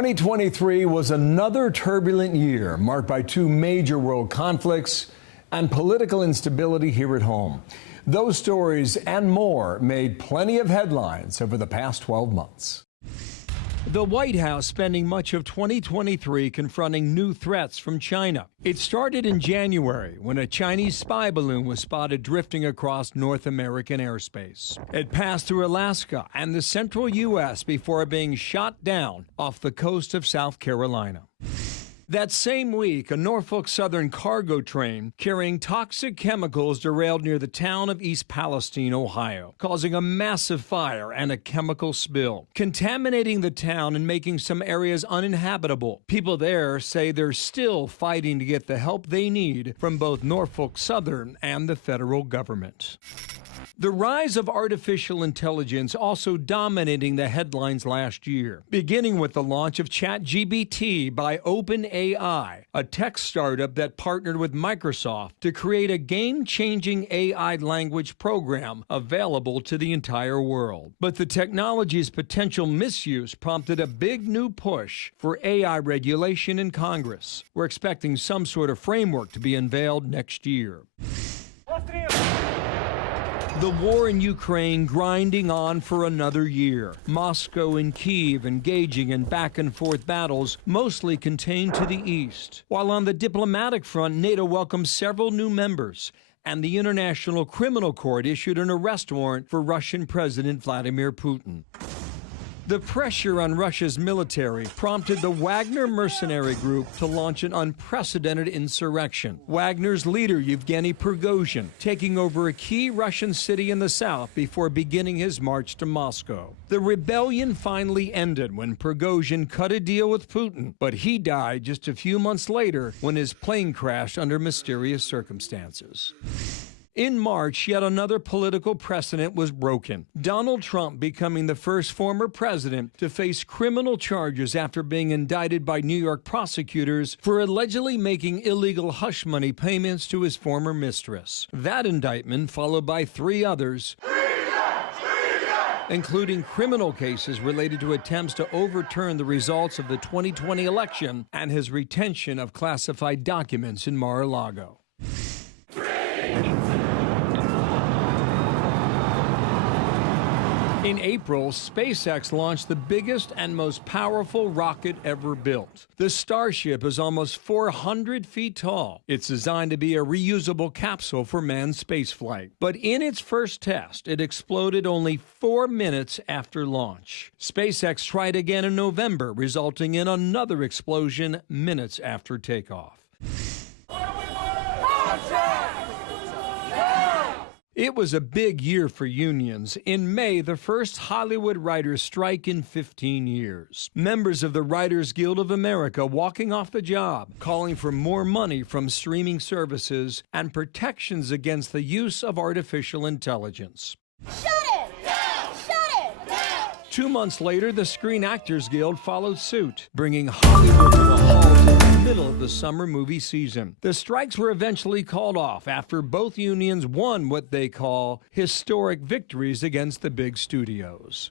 2023 was another turbulent year marked by two major world conflicts and political instability here at home. Those stories and more made plenty of headlines over the past 12 months. The White House spending much of 2023 confronting new threats from China. It started in January when a Chinese spy balloon was spotted drifting across North American airspace. It passed through Alaska and the central U.S. before being shot down off the coast of South Carolina. That same week, a Norfolk Southern cargo train carrying toxic chemicals derailed near the town of East Palestine, Ohio, causing a massive fire and a chemical spill, contaminating the town and making some areas uninhabitable. People there say they're still fighting to get the help they need from both Norfolk Southern and the federal government. The rise of artificial intelligence also dominating the headlines last year, beginning with the launch of ChatGPT by OpenAI, a tech startup that partnered with Microsoft to create a game-changing AI language program available to the entire world. But the technology's potential misuse prompted a big new push for AI regulation in Congress. We're expecting some sort of framework to be unveiled next year. The war in Ukraine grinding on for another year. Moscow and Kyiv engaging in back-and-forth battles, mostly contained to the east. While on the diplomatic front, NATO welcomed several new members, and the International Criminal Court issued an arrest warrant for Russian President Vladimir Putin. The pressure on Russia's military prompted the Wagner mercenary group to launch an unprecedented insurrection. Wagner's leader, Yevgeny Prigozhin, taking over a key Russian city in the south before beginning his march to Moscow. The rebellion finally ended when Prigozhin cut a deal with Putin, but he died just a few months later when his plane crashed under mysterious circumstances. In March, yet another political precedent was broken. Donald Trump becoming the first former president to face criminal charges after being indicted by New York prosecutors for allegedly making illegal hush money payments to his former mistress. That indictment followed by three others, including criminal cases related to attempts to overturn the results of the 2020 election and his retention of classified documents in Mar-a-Lago. In April, SpaceX launched the biggest and most powerful rocket ever built. The Starship is almost 400 feet tall. It's designed to be a reusable capsule for manned spaceflight. But in its first test, it exploded only 4 minutes after launch. SpaceX tried again in November, resulting in another explosion minutes after takeoff. It was a big year for unions. In May, the first Hollywood writers' strike in 15 years. Members of the Writers Guild of America walking off the job, calling for more money from streaming services and protections against the use of artificial intelligence. Shut it! Down! Shut it! Down! 2 months later, the Screen Actors Guild followed suit, bringing Hollywood to a halt in the middle of the summer movie season. The strikes were eventually called off after both unions won what they call historic victories against the big studios.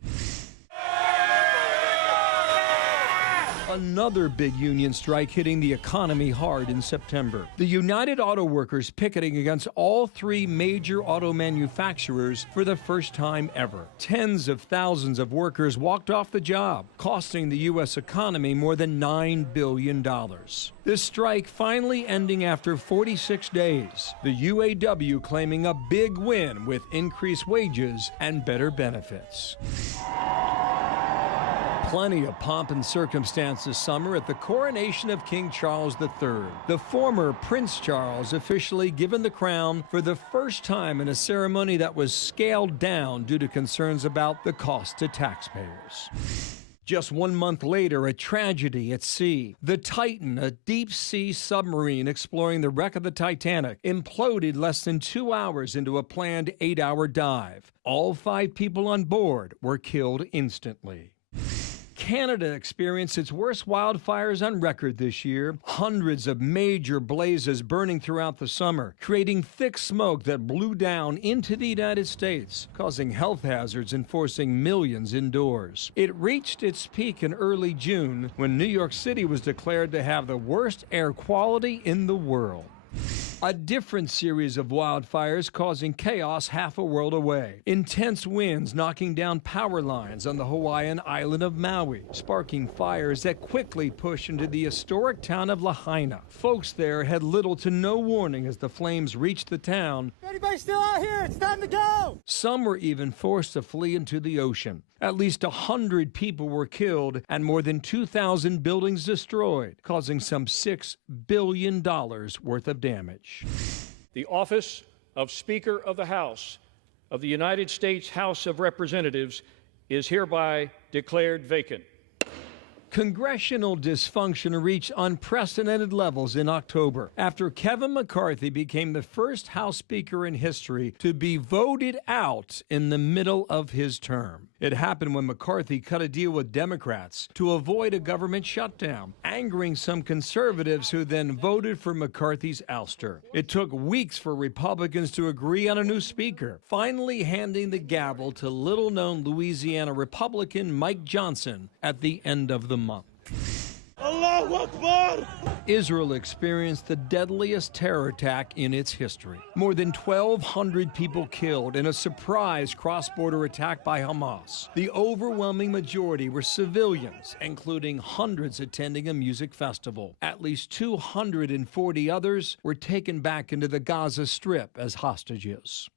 Another big union strike hitting the economy hard in September. The United Auto Workers picketing against all three major auto manufacturers for the first time ever. Tens of thousands of workers walked off the job, costing the U.S. economy more than $9 billion. This strike finally ending after 46 days. The UAW claiming a big win with increased wages and better benefits. Plenty of pomp and circumstance this summer at the coronation of King Charles III. The former Prince Charles officially given the crown for the first time in a ceremony that was scaled down due to concerns about the cost to taxpayers. Just 1 month later, a tragedy at sea. The Titan, a deep-sea submarine exploring the wreck of the Titanic, imploded less than 2 hours into a planned 8-hour dive. All 5 people on board were killed instantly. Canada experienced its worst wildfires on record this year. Hundreds of major blazes burning throughout the summer, creating thick smoke that blew down into the United States, causing health hazards and forcing millions indoors. It reached its peak in early June when New York City was declared to have the worst air quality in the world. A different series of wildfires causing chaos half a world away. Intense winds knocking down power lines on the Hawaiian island of Maui, sparking fires that quickly pushed into the historic town of Lahaina. Folks there had little to no warning as the flames reached the town. Anybody still out here? It's time to go! Some were even forced to flee into the ocean. At least 100 people were killed and more than 2,000 buildings destroyed, causing some $6 billion worth of damage. The office of Speaker of the House of the United States House of Representatives is hereby declared vacant. Congressional dysfunction reached unprecedented levels in October after Kevin McCarthy became the first House Speaker in history to be voted out in the middle of his term. It happened when McCarthy cut a deal with Democrats to avoid a government shutdown, angering some conservatives who then voted for McCarthy's ouster. It took weeks for Republicans to agree on a new speaker, finally handing the gavel to little-known Louisiana Republican Mike Johnson at the end of the month. Allahu Akbar! Israel experienced the deadliest terror attack in its history. More than 1,200 people killed in a surprise cross-border attack by Hamas. The overwhelming majority were civilians, including hundreds attending a music festival. At least 240 others were taken back into the Gaza Strip as hostages.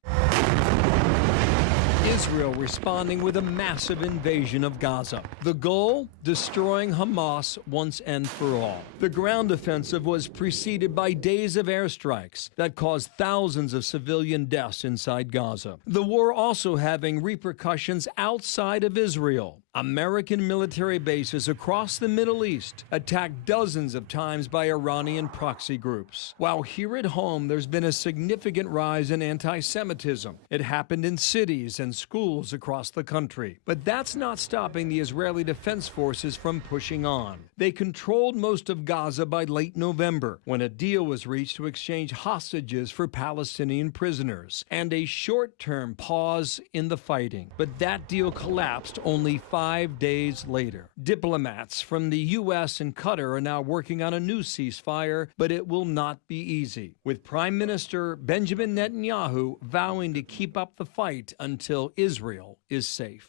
Israel responding with a massive invasion of Gaza. The goal? Destroying Hamas once and for all. The ground offensive was preceded by days of airstrikes that caused thousands of civilian deaths inside Gaza. The war also having repercussions outside of Israel. American military bases across the Middle East attacked dozens of times by Iranian proxy groups. While here at home, there's been a significant rise in anti-Semitism. It happened in cities and schools across the country. But that's not stopping the Israeli Defense Forces from pushing on. They controlled most of Gaza by late November, when a deal was reached to exchange hostages for Palestinian prisoners, and a short-term pause in the fighting. But that deal collapsed only 5 days later. Diplomats from the U.S. and Qatar are now working on a new ceasefire, but it will not be easy, with Prime Minister Benjamin Netanyahu vowing to keep up the fight until Israel is safe.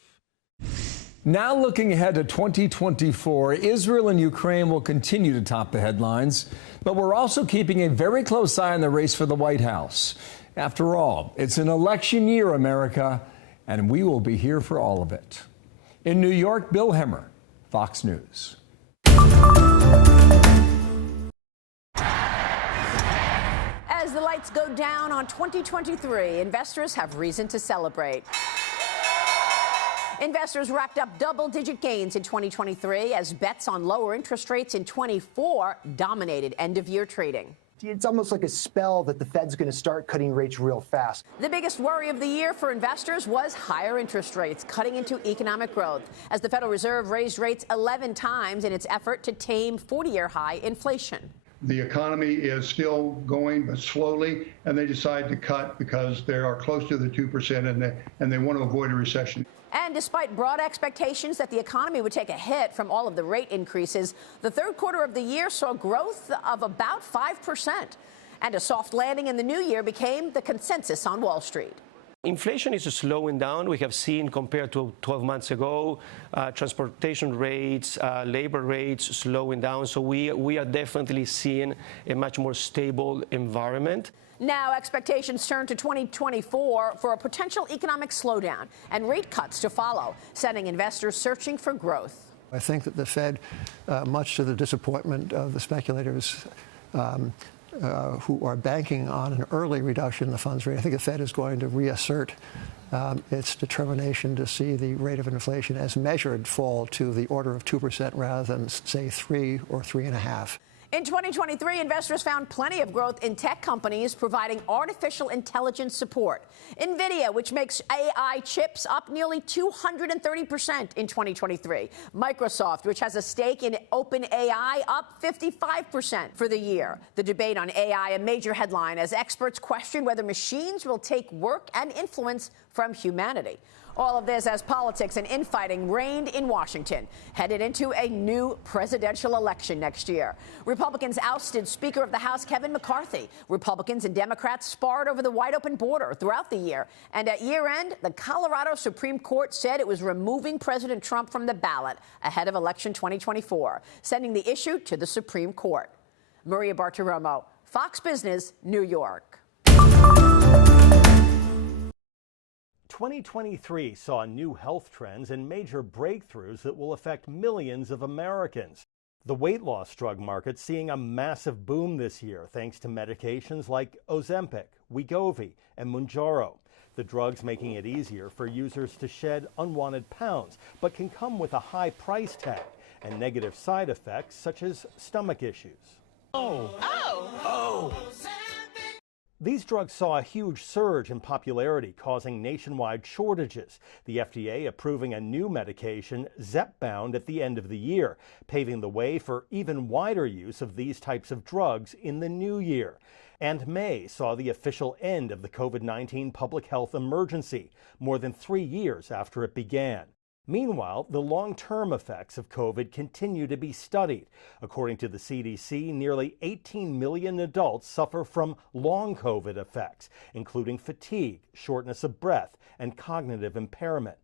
Now looking ahead to 2024, Israel and Ukraine will continue to top the headlines, but we're also keeping a very close eye on the race for the White House. After all, it's an election year, America, and we will be here for all of it. In New York, Bill Hemmer, Fox News. As the lights go down on 2023, investors have reason to celebrate. Investors racked up double-digit gains in 2023 as bets on lower interest rates in 24 dominated end-of-year trading. It's almost like a spell that the Fed's going to start cutting rates real fast. The biggest worry of the year for investors was higher interest rates cutting into economic growth as the Federal Reserve raised rates 11 times in its effort to tame 40-year high inflation. The economy is still going, but slowly, and they decide to cut because they are close to the 2% and they want to avoid a recession. And despite broad expectations that the economy would take a hit from all of the rate increases, the third quarter of the year saw growth of about 5%. And a soft landing in the new year became the consensus on Wall Street. Inflation is slowing down. We have seen, compared to 12 months ago, transportation rates, labor rates slowing down. So we are definitely seeing a much more stable environment. Now expectations turn to 2024 for a potential economic slowdown and rate cuts to follow, sending investors searching for growth. I think that the Fed, much to the disappointment of the speculators who are banking on an early reduction in the funds rate, I think the Fed is going to reassert its determination to see the rate of inflation as measured fall to the order of 2% rather than, say, 3 or 3.5%. In 2023, investors found plenty of growth in tech companies providing artificial intelligence support. NVIDIA, which makes AI chips, up nearly 230% in 2023. Microsoft, which has a stake in OpenAI, up 55% for the year. The debate on AI, a major headline as experts question whether machines will take work and influence from humanity. All of this as politics and infighting reigned in Washington, headed into a new presidential election next year. Republicans ousted Speaker of the House Kevin McCarthy. Republicans and Democrats sparred over the wide-open border throughout the year. And at year-end, the Colorado Supreme Court said it was removing President Trump from the ballot ahead of election 2024, sending the issue to the Supreme Court. Maria Bartiromo, Fox Business, New York. 2023 saw new health trends and major breakthroughs that will affect millions of Americans. The weight loss drug market seeing a massive boom this year thanks to medications like Ozempic, Wegovy, and Mounjaro. The drugs making it easier for users to shed unwanted pounds, but can come with a high price tag and negative side effects such as stomach issues. These drugs saw a huge surge in popularity, causing nationwide shortages. The FDA approving a new medication, Zepbound, at the end of the year, paving the way for even wider use of these types of drugs in the new year. And May saw the official end of the COVID-19 public health emergency, more than 3 years after it began. Meanwhile, the long-term effects of COVID continue to be studied. According to the CDC, nearly 18 million adults suffer from long COVID effects, including fatigue, shortness of breath, and cognitive impairment.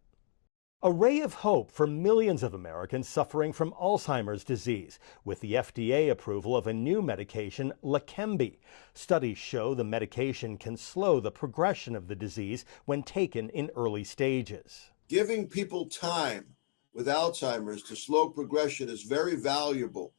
A ray of hope for millions of Americans suffering from Alzheimer's disease, with the FDA approval of a new medication, Leqembi. Studies show the medication can slow the progression of the disease when taken in early stages. Giving people time with Alzheimer's to slow progression is very valuable.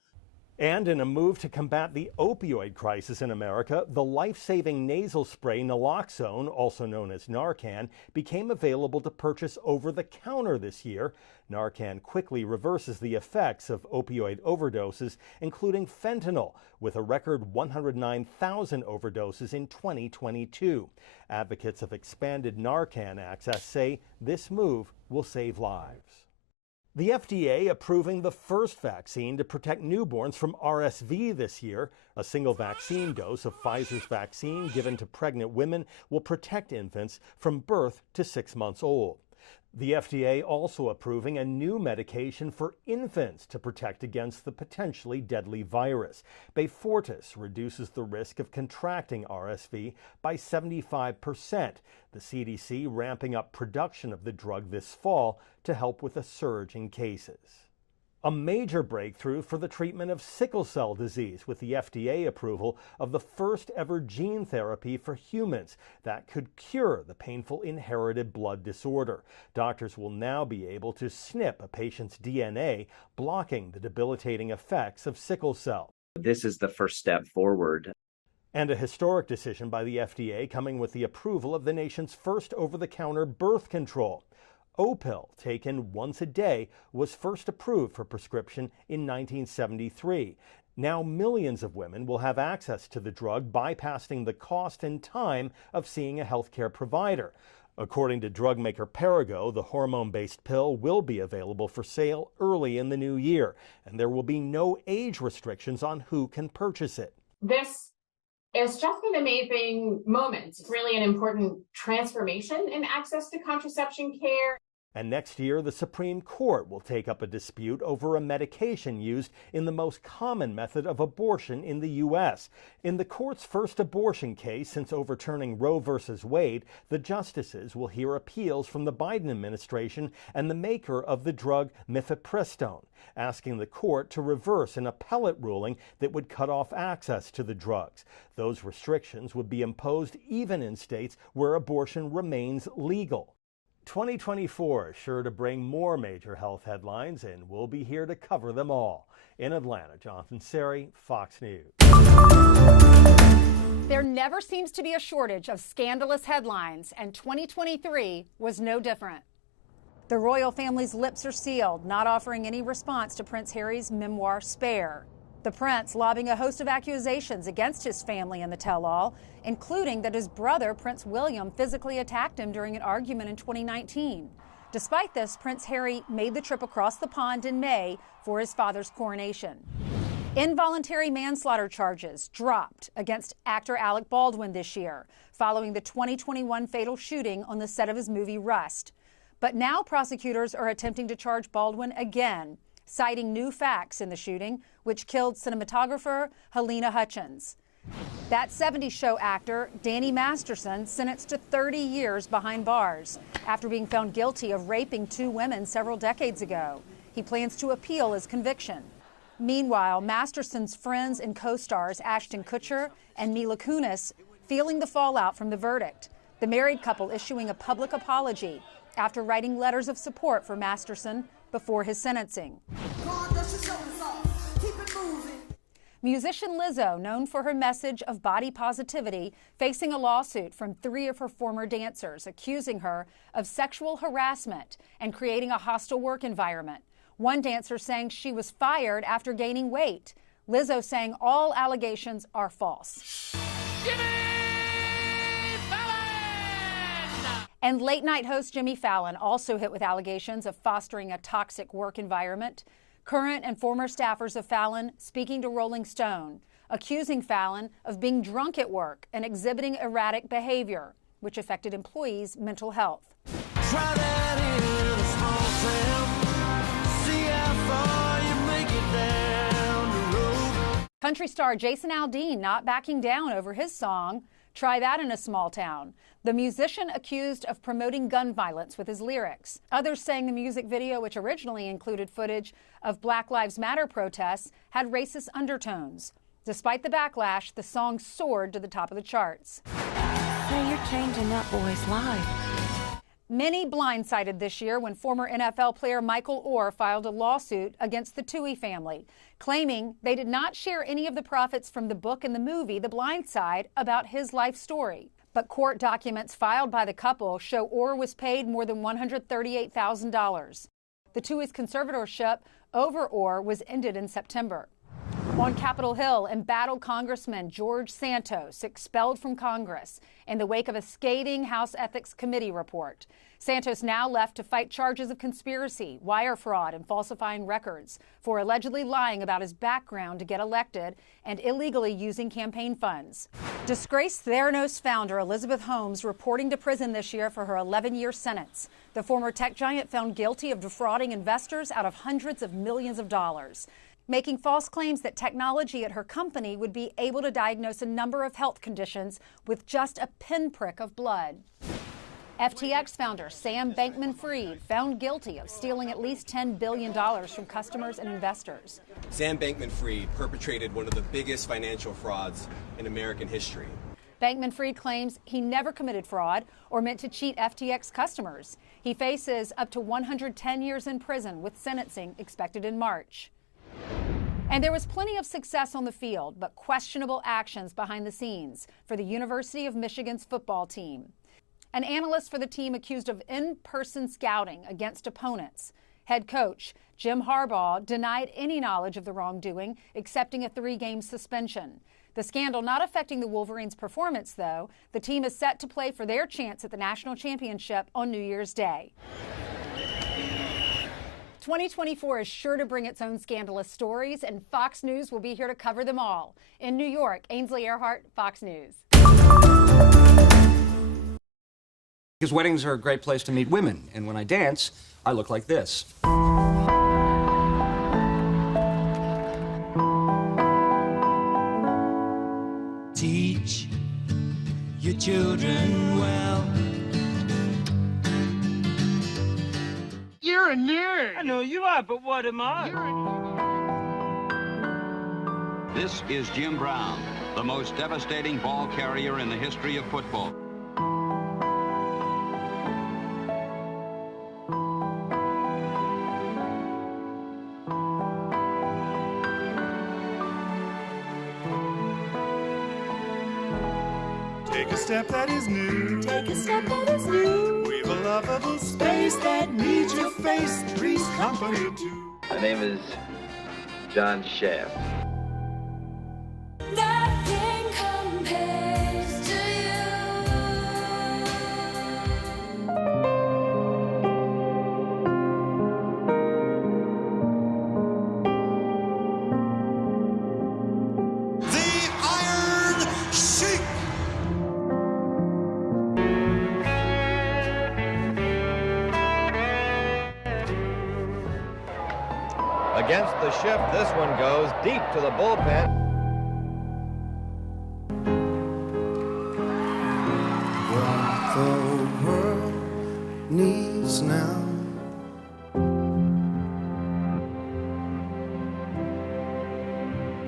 And in a move to combat the opioid crisis in America, the life-saving nasal spray naloxone, also known as Narcan, became available to purchase over the counter this year. Narcan quickly reverses the effects of opioid overdoses, including fentanyl, with a record 109,000 overdoses in 2022. Advocates of expanded Narcan access say this move will save lives. The FDA approving the first vaccine to protect newborns from RSV this year. A single vaccine dose of Pfizer's vaccine given to pregnant women will protect infants from birth to 6 months old. The FDA also approving a new medication for infants to protect against the potentially deadly virus. Beyfortus reduces the risk of contracting RSV by 75%. The CDC ramping up production of the drug this fall to help with a surge in cases. A major breakthrough for the treatment of sickle cell disease with the FDA approval of the first ever gene therapy for humans that could cure the painful inherited blood disorder. Doctors will now be able to snip a patient's DNA, blocking the debilitating effects of sickle cell. This is the first step forward. And a historic decision by the FDA coming with the approval of the nation's first over-the-counter birth control. Opill, taken once a day, was first approved for prescription in 1973. Now millions of women will have access to the drug, bypassing the cost and time of seeing a healthcare provider. According to drug maker Perrigo, the hormone-based pill will be available for sale early in the new year, and there will be no age restrictions on who can purchase it. It's just an amazing moment. It's really an important transformation in access to contraception care. And next year, the Supreme Court will take up a dispute over a medication used in the most common method of abortion in the U.S. In the court's first abortion case since overturning Roe v. Wade, the justices will hear appeals from the Biden administration and the maker of the drug mifepristone, asking the court to reverse an appellate ruling that would cut off access to the drugs. Those restrictions would be imposed even in states where abortion remains legal. 2024 is sure to bring more major health headlines, and we'll be here to cover them all. In Atlanta, Jonathan Seri, Fox News. There never seems to be a shortage of scandalous headlines, and 2023 was no different. The royal family's lips are sealed, not offering any response to Prince Harry's memoir, Spare. The prince lobbing a host of accusations against his family in the tell-all, including that his brother, Prince William, physically attacked him during an argument in 2019. Despite this, Prince Harry made the trip across the pond in May for his father's coronation. Involuntary manslaughter charges dropped against actor Alec Baldwin this year, following the 2021 fatal shooting on the set of his movie Rust. But now prosecutors are attempting to charge Baldwin again, citing new facts in the shooting, which killed cinematographer Helena Hutchins. That 70s show actor, Danny Masterson, sentenced to 30 years behind bars after being found guilty of raping 2 women several decades ago. He plans to appeal his conviction. Meanwhile, Masterson's friends and co-stars Ashton Kutcher and Mila Kunis feeling the fallout from the verdict. The married couple issuing a public apology after writing letters of support for Masterson before his sentencing. Musician Lizzo, known for her message of body positivity, facing a lawsuit from 3 of her former dancers, accusing her of sexual harassment and creating a hostile work environment. One dancer saying she was fired after gaining weight. Lizzo saying all allegations are false. And late-night host Jimmy Fallon also hit with allegations of fostering a toxic work environment. Current and former staffers of Fallon speaking to Rolling Stone, accusing Fallon of being drunk at work and exhibiting erratic behavior, which affected employees' mental health. Country star Jason Aldean not backing down over his song, Try That in a Small Town. The musician accused of promoting gun violence with his lyrics. Others saying the music video, which originally included footage of Black Lives Matter protests, had racist undertones. Despite the backlash, the song soared to the top of the charts. Hey, you're changing that boy's life. Many blindsided this year when former NFL player Michael Orr filed a lawsuit against the Toohey family, claiming they did not share any of the profits from the book and the movie The Blind Side about his life story. But court documents filed by the couple show Orr was paid more than $138,000. The Toohey's conservatorship over Orr was ended in September. On Capitol Hill, embattled Congressman George Santos expelled from Congress in the wake of a scathing House Ethics Committee report. Santos now left to fight charges of conspiracy, wire fraud, and falsifying records for allegedly lying about his background to get elected and illegally using campaign funds. Disgraced Theranos founder Elizabeth Holmes reporting to prison this year for her 11-year sentence. The former tech giant found guilty of defrauding investors out of hundreds of millions of dollars, making false claims that technology at her company would be able to diagnose a number of health conditions with just a pinprick of blood. FTX founder Sam Bankman-Fried found guilty of stealing at least $10 billion from customers and investors. Sam Bankman-Fried perpetrated one of the biggest financial frauds in American history. Bankman-Fried claims he never committed fraud or meant to cheat FTX customers. He faces up to 110 years in prison, with sentencing expected in March. And there was plenty of success on the field, but questionable actions behind the scenes for the University of Michigan's football team. An analyst for the team accused of in-person scouting against opponents. Head coach Jim Harbaugh denied any knowledge of the wrongdoing, accepting a 3-game suspension. The scandal not affecting the Wolverines' performance, though. The team is set to play for their chance at the national championship on New Year's Day. 2024 is sure to bring its own scandalous stories, and Fox News will be here to cover them all. In New York, Ainsley Earhart, Fox News. Because weddings are a great place to meet women, and when I dance, I look like this. Teach your children well. You're a nerd. I know you are, but what am I? This is Jim Brown, the most devastating ball carrier in the history of football. Take a step that is new. Take a step that is new. We've a lovable space that needs your face. Three's company too. My name is John Shaft. Against the shift, this one goes deep to the bullpen. What the world needs now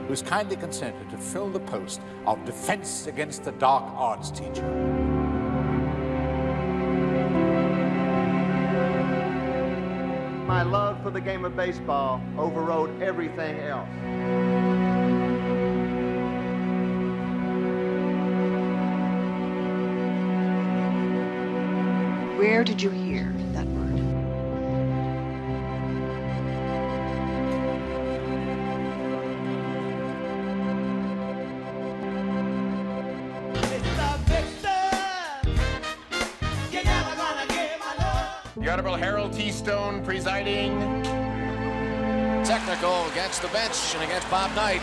who's kindly consented to fill the post of Defense Against the Dark Arts teacher. My love for the game of baseball overrode everything else. Where did you hear that word? The Honorable Harold T. Stone presiding. Technical against the bench and against Bob Knight.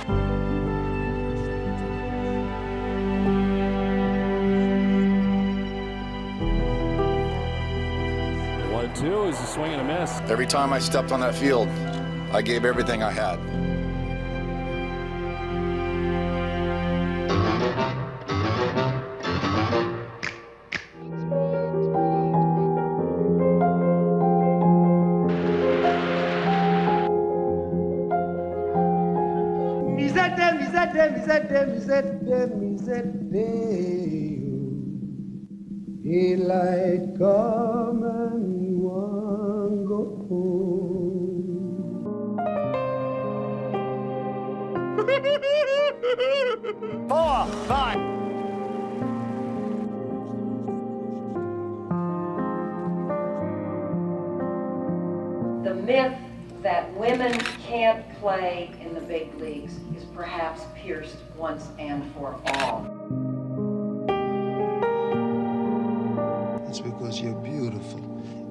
1-2 is a swing and a miss. Every time I stepped on that field, I gave everything I had. Daylight come and one go home. 4, 5. The myth that women can't play in the big leagues is perhaps pierced once and for all. It's because you're beautiful,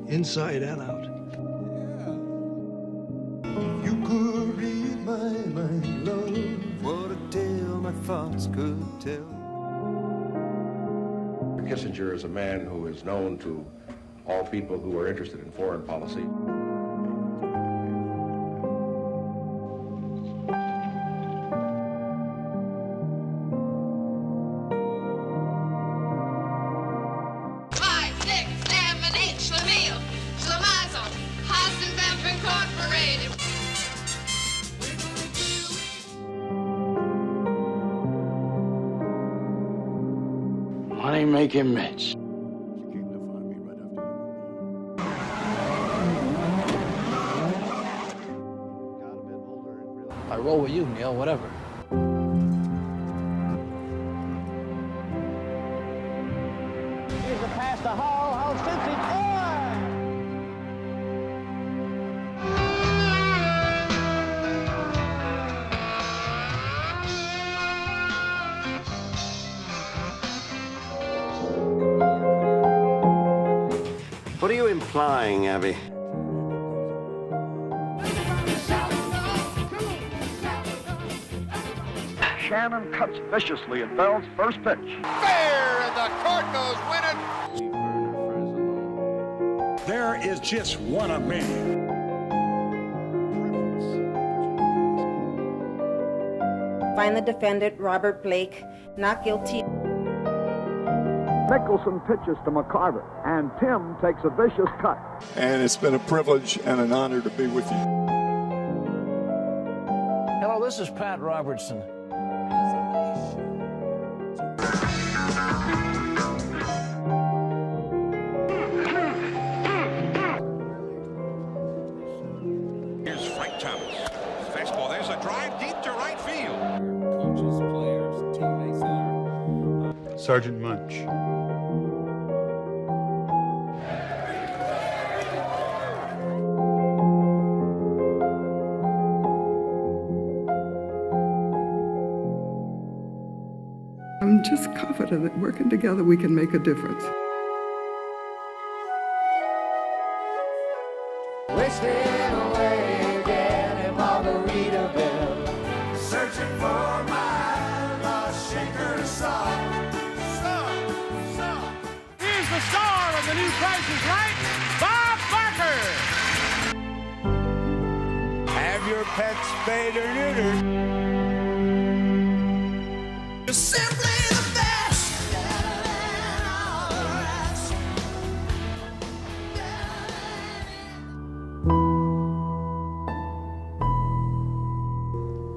inside and out. You could read my mind, love. What a tale my thoughts could tell. Kissinger is a man who is known to all people who are interested in foreign policy. Money make him rich. I roll with you, Neil, whatever. Here's a pass to Hall. Hall shoots it. What are you implying, Abby? Shannon cuts viciously at Bell's first pitch. Fair, and the Cardinals win it. There is just one of me. Find the defendant, Robert Blake, not guilty. Mickelson pitches to McCarver, and Tim takes a vicious cut. And it's been a privilege and an honor to be with you. Hello, this is Pat Robertson. Here's Frank Thomas. Fastball, there's a drive deep to right field. Coaches, players, teammates there. Sergeant Munch. I'm just confident that working together we can make a difference. Wasting away again in Margaritaville, searching for my lost shaker song. Here's the star of the new Price is Right, Bob Barker. Have your pets spayed or neutered. You're simply the best.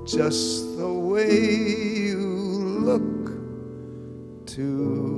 Just the way you look to